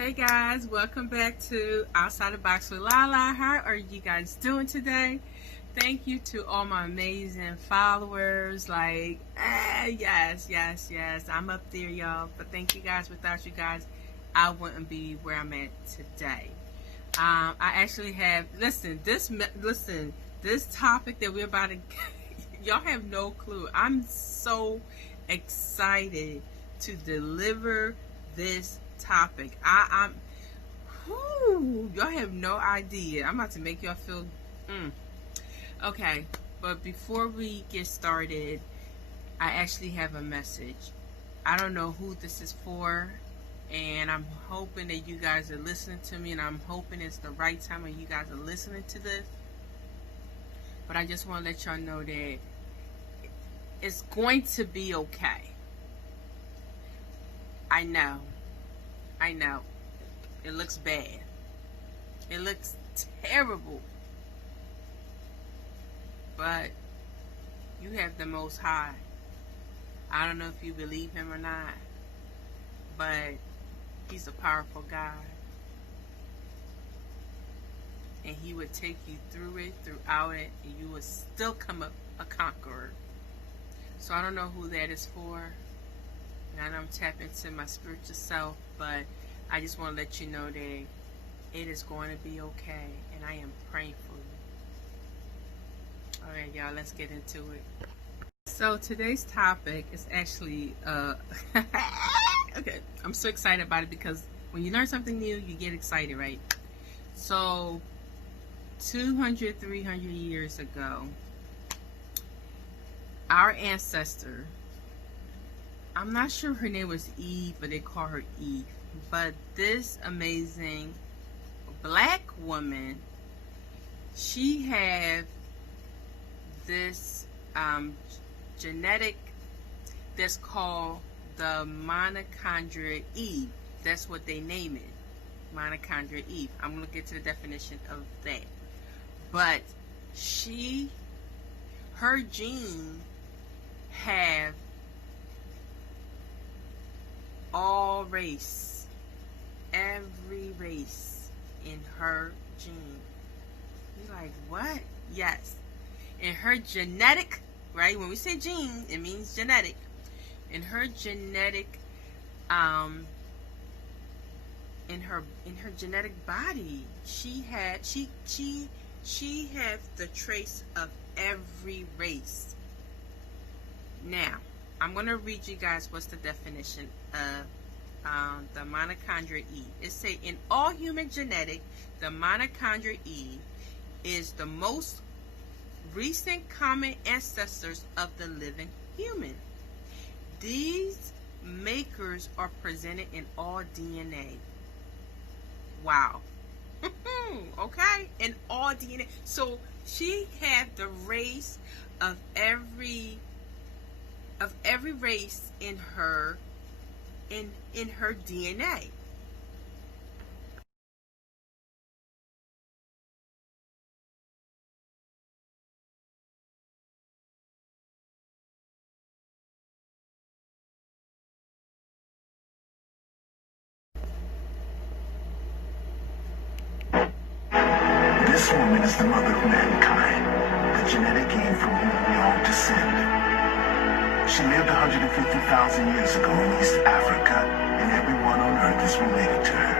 Hey guys, welcome back to Outside the Box with Lala. How are you guys doing today? Thank you to all my amazing followers. Yes. I'm up there, y'all. But thank you guys. Without you guys, I wouldn't be where I'm at today. I actually have this topic that we're about to. Y'all have no clue. I'm so excited to deliver this topic. Y'all have no idea. I'm about to make y'all feel okay, but before we get started, I actually have a message. I don't know who this is for, and I'm hoping that you guys are listening to me, and I'm hoping it's the right time when you guys are listening to this. But I just want to let y'all know that it's going to be okay. I know. It looks bad. It looks terrible. But you have the Most High. I don't know if you believe him or not, but he's a powerful God. And he would take you through it, throughout it, and you would still come up a conqueror. So I don't know who that is for. And I know I'm tapping into my spiritual self, but I just want to let you know that it is going to be okay, and I am praying for you. Alright, y'all, let's get into it. So today's topic is actually okay, I'm so excited about it because when you learn something new, you get excited, right? So 200, 300 years ago, our ancestor, I'm not sure her name was Eve, but they call her Eve. But this amazing black woman, she had this genetic that's called the Mitochondrial Eve. That's what they name it, Mitochondrial Eve. I'm going to get to the definition of that. But her gene have all race, every race in her gene. You're like, what? Yes. In her genetic, right? When we say gene, it means genetic. In her genetic, in her genetic body, she had the trace of every race. Now, I'm going to read you guys what's the definition of the Mitochondrial Eve. It say, in all human genetic, the Mitochondrial Eve is the most recent common ancestors of the living human. These makers are presented in all DNA. Wow. Okay? In all DNA. So she had the race of every race in her DNA. This woman is the mother of mankind, the genetic Eve from whom we all descend. She lived 150,000 years ago in East Africa, and everyone on Earth is related to her.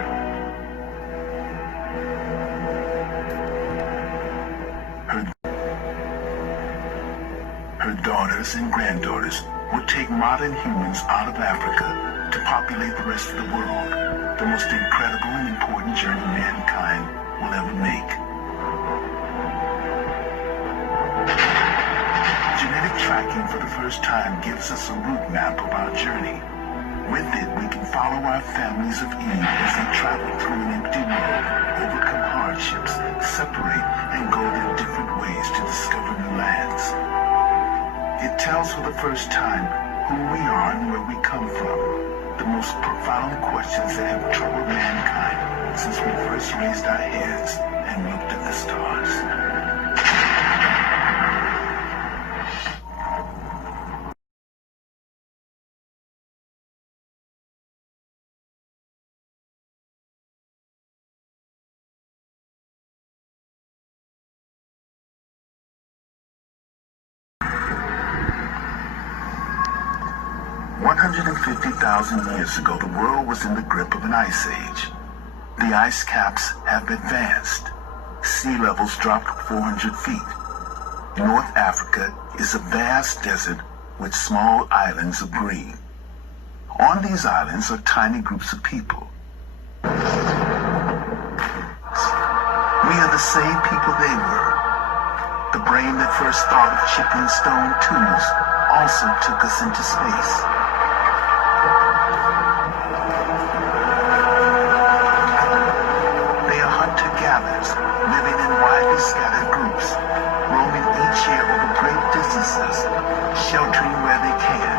Her daughters and granddaughters will take modern humans out of Africa to populate the rest of the world, the most incredible and important journey mankind will ever make. Genetic tracking for the first time gives us a route map of our journey. With it, we can follow our families of Eve as they travel through an empty world, overcome hardships, separate, and go their different ways to discover new lands. It tells for the first time who we are and where we come from, the most profound questions that have troubled mankind since we first raised our heads and looked at the stars. 150,000 years ago, the world was in the grip of an ice age. The ice caps have advanced. Sea levels dropped 400 feet. North Africa is a vast desert with small islands of green. On these islands are tiny groups of people. We are the same people they were. The brain that first thought of chipping stone tools also took us into space. They are hunter-gatherers, living in widely scattered groups, roaming each year over great distances, sheltering where they can,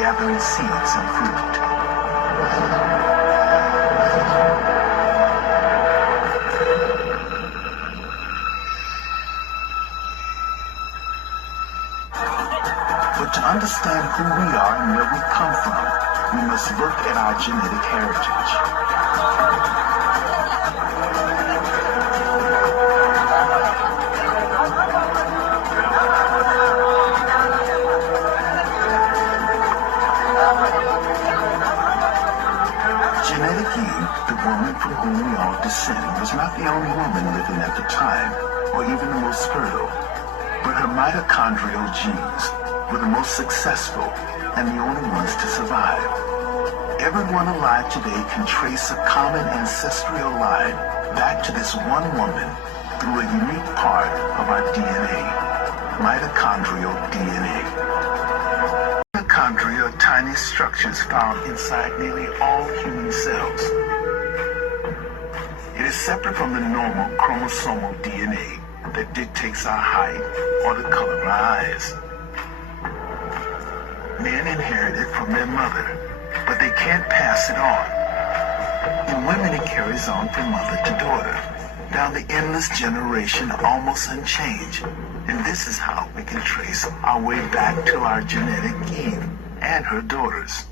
gathering seeds and fruit. But to understand who we are and where we come from, we must look at our genetic heritage. Genetic Eve, the woman from whom we all descend, was not the only woman living at the time, or even the most fertile, but her mitochondrial genes were the most successful and the only ones to survive. Everyone alive today can trace a common ancestral line back to this one woman through a unique part of our DNA, mitochondrial DNA. Mitochondria are tiny structures found inside nearly all human cells. It is separate from the normal chromosomal DNA that dictates our height or the color of our eyes. Men inherit it from their mother, but they can't pass it on. In women, it carries on from mother to daughter, down the endless generation, almost unchanged. And this is how we can trace our way back to our genetic Eve and her daughters.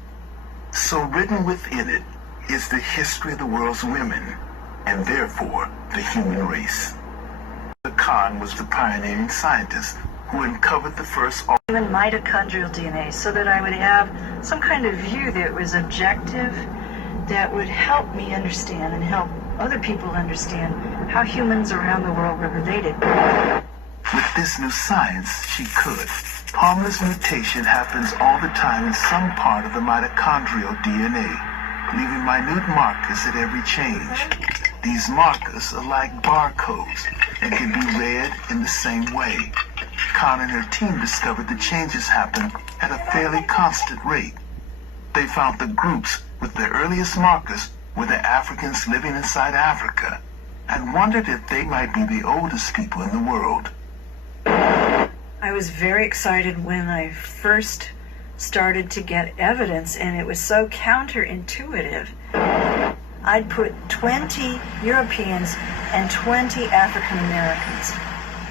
So written within it is the history of the world's women, and therefore the human race. Khan was the pioneering scientist who uncovered the first human mitochondrial DNA, so that I would have some kind of view that was objective, that would help me understand and help other people understand how humans around the world were related. With this new science, she could. Harmless mutation happens all the time in some part of the mitochondrial DNA, leaving minute markers at every change. These markers are like barcodes and can be read in the same way. Khan and her team discovered the changes happen at a fairly constant rate. They found the groups with the earliest markers were the Africans living inside Africa, and wondered if they might be the oldest people in the world. I was very excited when I first started to get evidence, and it was so counterintuitive. I'd put 20 Europeans and 20 African Americans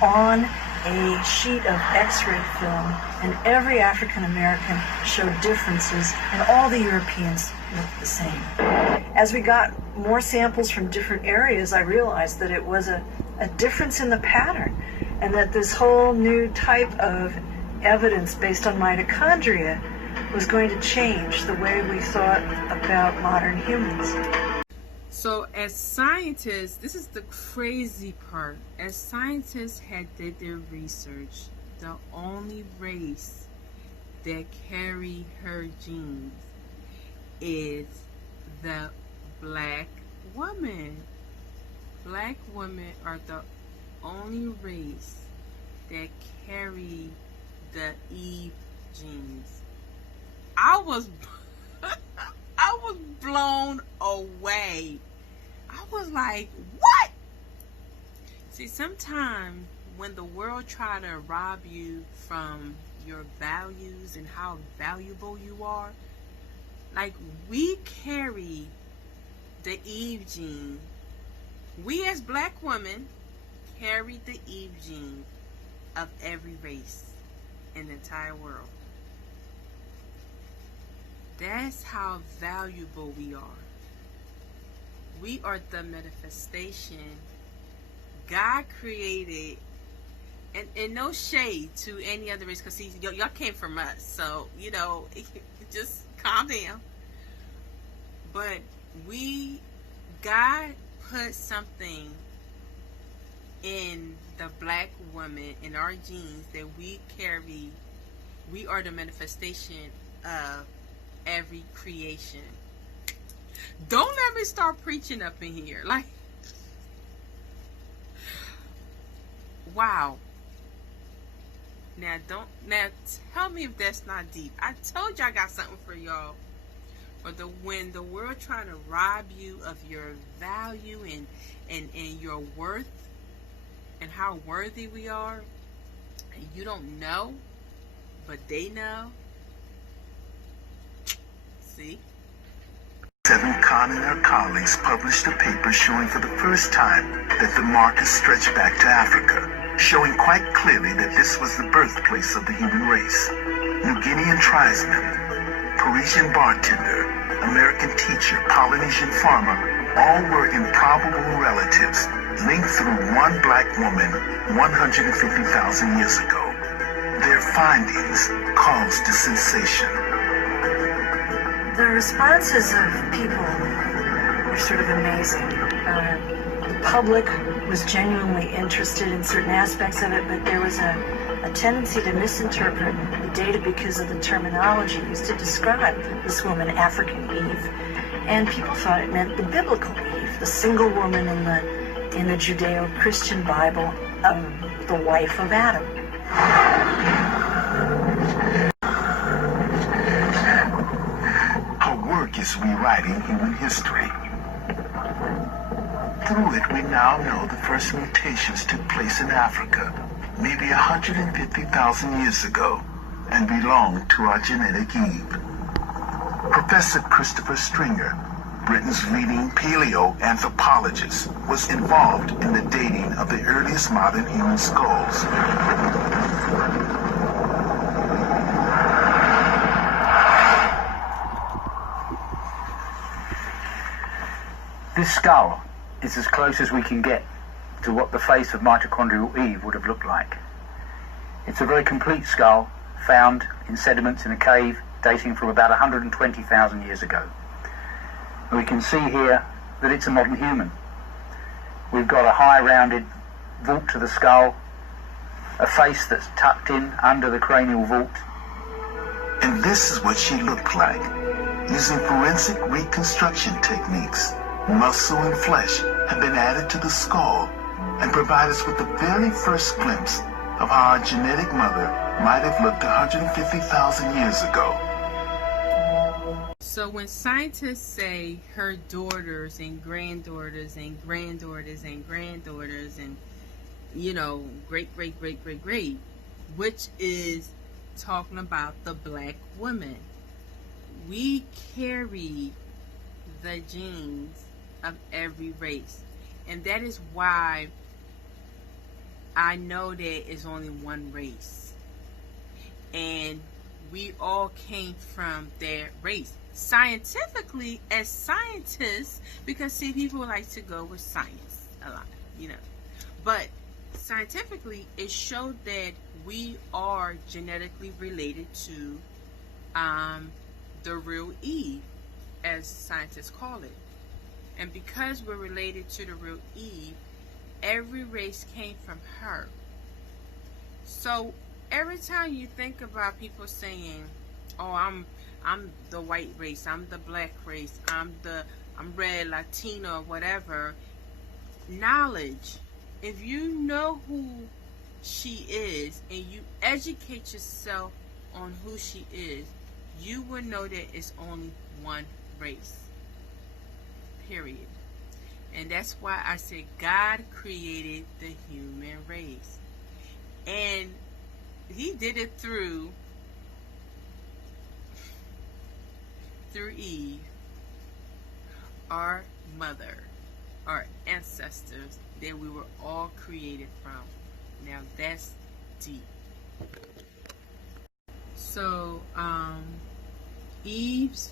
on a sheet of X-ray film, and every African American showed differences, and all the Europeans looked the same. As we got more samples from different areas, I realized that it was a difference in the pattern, and that this whole new type of evidence based on mitochondria was going to change the way we thought about modern humans. So as scientists, this is the crazy part. As scientists had did their research, the only race that carry her genes is the black woman. Black women are the only race that carry the Eve genes. I was blown away. I was like, what? See, sometimes when the world try to rob you from your values and how valuable you are, like, we carry the Eve gene. We as black women carry the Eve gene of every race in the entire world. That's how valuable we are. We are the manifestation God created, and no shade to any other race, because y'all came from us, so Just calm down. But God put something in the black woman, in our genes, that we carry. We are the manifestation of every creation. Don't let me start preaching up in here. Like, wow. Now tell me if that's not deep. I told you I got something for y'all. But when the world trying to rob you of your value and your worth and how worthy we are, and you don't know, but they know. See? Seven Khan and her colleagues published a paper showing for the first time that the markers stretch back to Africa, showing quite clearly that this was the birthplace of the human race. New Guinean tribesmen, Parisian bartender, American teacher, Polynesian farmer, all were improbable relatives linked through one black woman 150,000 years ago. Their findings caused a sensation. The responses of people were sort of amazing. The public was genuinely interested in certain aspects of it, but there was a tendency to misinterpret the data because of the terminology used to describe this woman, African Eve. And people thought it meant the biblical Eve, the single woman in the Judeo-Christian Bible, the wife of Adam. Her work is rewriting human history. Through it, we now know the first mutations took place in Africa, maybe 150,000 years ago, and belonged to our genetic Eve. Professor Christopher Stringer, Britain's leading paleoanthropologist, was involved in the dating of the earliest modern human skulls. This skull is as close as we can get to what the face of Mitochondrial Eve would have looked like. It's a very complete skull found in sediments in a cave dating from about 120,000 years ago. And we can see here that it's a modern human. We've got a high rounded vault to the skull, a face that's tucked in under the cranial vault. And this is what she looked like. Using forensic reconstruction techniques, muscle and flesh have been added to the skull and provide us with the very first glimpse of how our genetic mother might have looked 150,000 years ago. So when scientists say her daughters and granddaughters and granddaughters and granddaughters and, great, which is talking about the black woman, we carry the genes of every race. And that is why I know there is only one race. And we all came from their race. Scientifically, as scientists, because see, people like to go with science a lot, But scientifically, it showed that we are genetically related to the real Eve, as scientists call it. And because we're related to the real Eve, every race came from her. So every time you think about people saying, "Oh, I'm the white race, I'm the black race, I'm red, Latino, whatever," knowledge. If you know who she is and you educate yourself on who she is, you will know that it's only one race. Period. And that's why I said God created the human race. And he did it through Eve, our mother, our ancestors that we were all created from. Now that's deep. So Eve's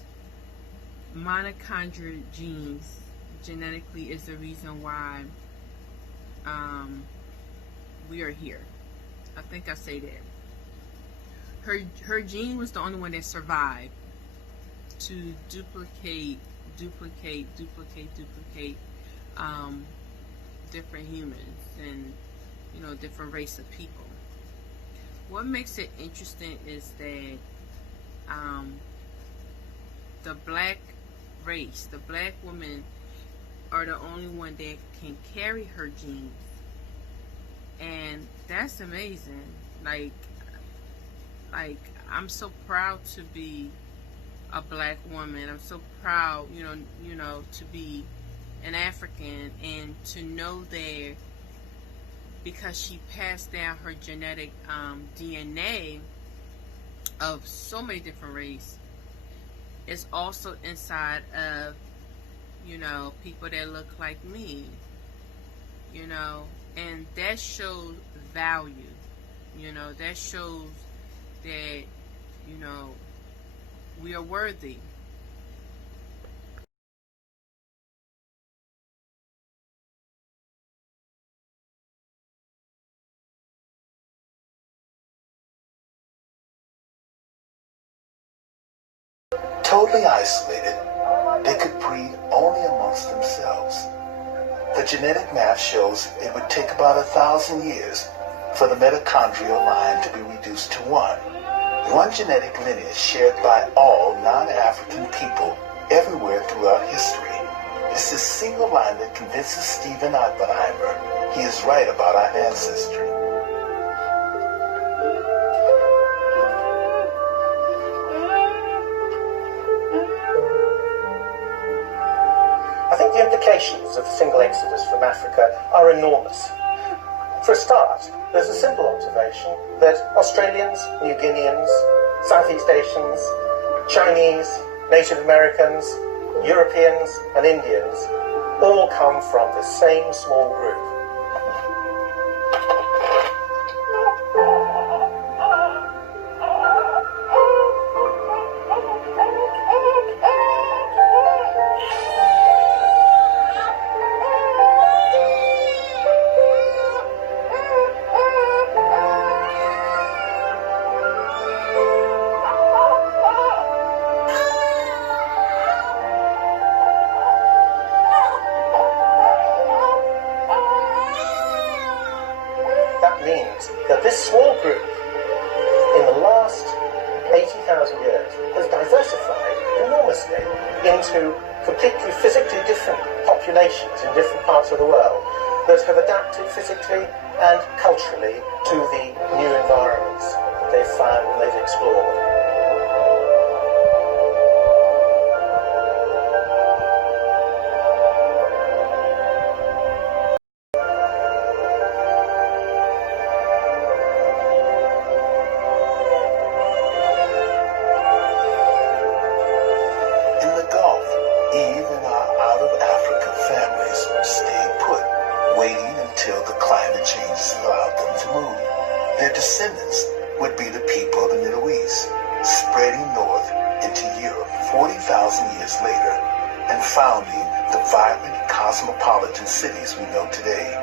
mitochondrial genes genetically is the reason why we are here. I think I say that. Her gene was the only one that survived to duplicate different humans and, you know, different race of people. What makes it interesting is that the black race, the black women are the only one that can carry her genes, and that's amazing. Like I'm so proud to be a black woman. I'm so proud, you know, to be an African, and to know that because she passed down her genetic DNA of so many different races, it's also inside of, you know, people that look like me, you know, and that shows value, you know, that shows that, you know, we are worthy. Totally isolated, they could breed only amongst themselves. The genetic math shows it would take about 1,000 years for the mitochondrial line to be reduced to one. One genetic lineage shared by all non-African people everywhere throughout history. It's this single line that convinces Stephen Oppenheimer he is right about our ancestry. I think the implications of the single exodus from Africa are enormous. For a start, there's a simple observation that Australians, New Guineans, Southeast Asians, Chinese, Native Americans, Europeans and Indians all come from the same small group. Means that this small group in the last 80,000 years has diversified enormously into completely physically different populations in different parts of the world that have adapted physically and culturally to the new environments that they've found and they've explored. Waiting until the climate changes allowed them to move. Their descendants would be the people of the Middle East, spreading north into Europe 40,000 years later and founding the vibrant cosmopolitan cities we know today.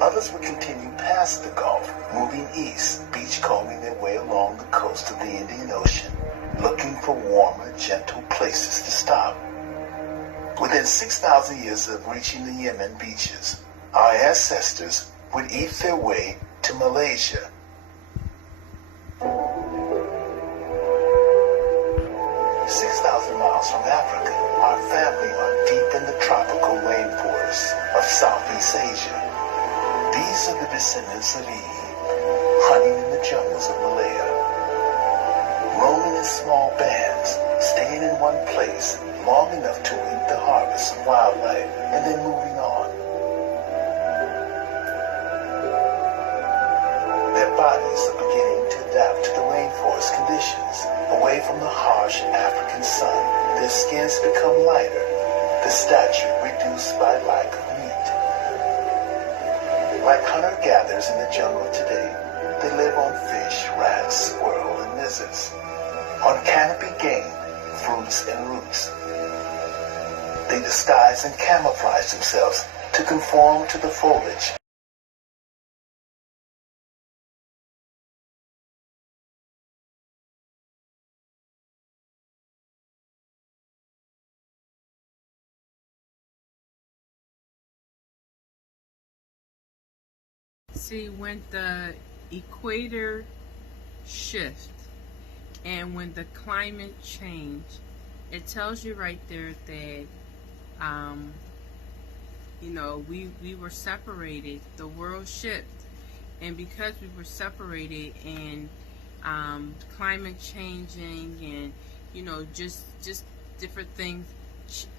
Others would continue past the Gulf, moving east, beachcombing their way along the coast of the Indian Ocean, looking for warmer, gentle places to stop. Within 6,000 years of reaching the Yemen beaches, our ancestors would eat their way to Malaysia. 6,000 miles from Africa, our family are deep in the tropical rainforests of Southeast Asia. These are the descendants of Eve, hunting in the jungles of Malaya, roaming in small bands, staying in one place long enough to reap the harvest of wildlife, and then moving on. Their bodies are beginning to adapt to the rainforest conditions. Away from the harsh African sun, their skins become lighter, the stature reduced by lack of meat. Like hunter-gatherers in the jungle today, they live on fish, rats, squirrel, and lizards. On canopy game, fruits and roots. They disguise and camouflage themselves to conform to the foliage See, when the equator shifts and when the climate change, it tells you right there that you know, we were separated, the world shifted, and because we were separated and climate changing and, you know, just different things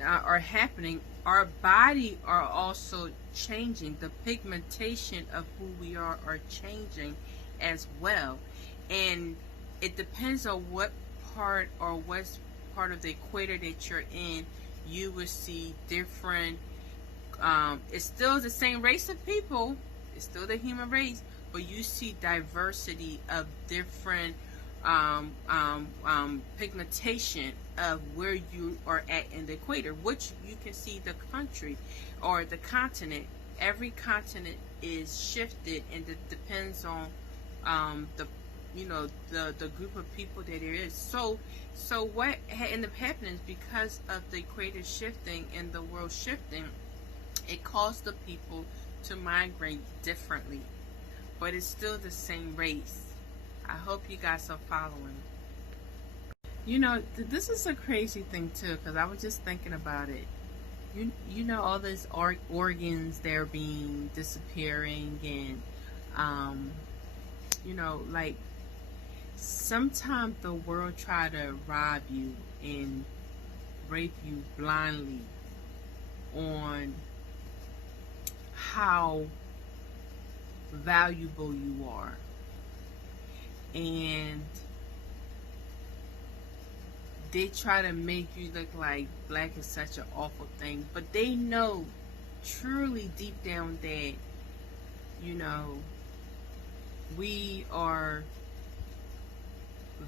are happening, our body are also changing. The pigmentation of who we are changing as well, and it depends on what part or what part of the equator that you're in. You will see different it's still the same race of people, it's still the human race, but you see diversity of different pigmentation of where you are at in the equator, which you can see the country or the continent. Every continent is shifted, and it depends on the, you know, the group of people that there is. So what ended up happening is because of the equator shifting and the world shifting, it caused the people to migrate differently, but it's still the same race. I hope you guys are following. You know, this is a crazy thing too, because I was just thinking about it. You know, all these organs, they're being disappearing, and you know, like sometimes the world try to rob you and rape you blindly on how valuable you are, and they try to make you look like black is such an awful thing, but they know truly deep down that, you know, we are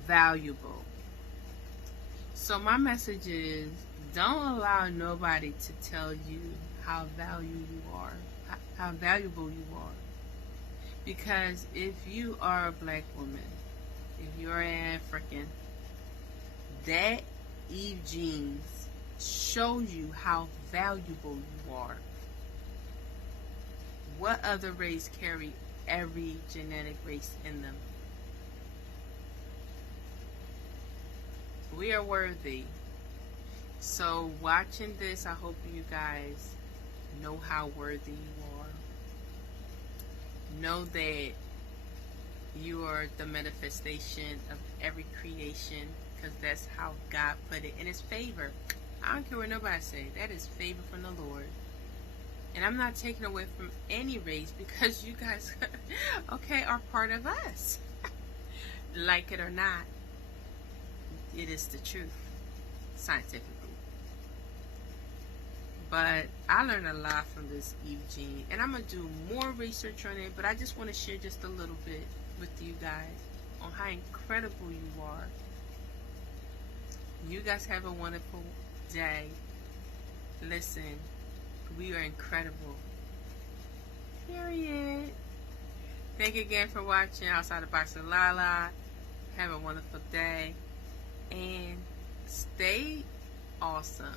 valuable. So my message is, don't allow nobody to tell you how valuable you are, how valuable you are. Because if you are a black woman, if you're an African, that Eve genes show you how valuable you are. What other race carry every genetic race in them? We are worthy. So watching this, I hope you guys know how worthy you are. Know that you are the manifestation of every creation, because that's how God put it. And it's favor. I don't care what nobody say. That is favor from the Lord. And I'm not taking away from any race, because you guys, okay, are part of us. Like it or not, it is the truth, scientifically. But I learned a lot from this Eve gene, and I'm going to do more research on it, but I just want to share just a little bit with you guys on how incredible you are. You guys have a wonderful day. Listen, we are incredible. Period. Thank you again for watching Outside the Box with Lala. Have a wonderful day, and stay awesome.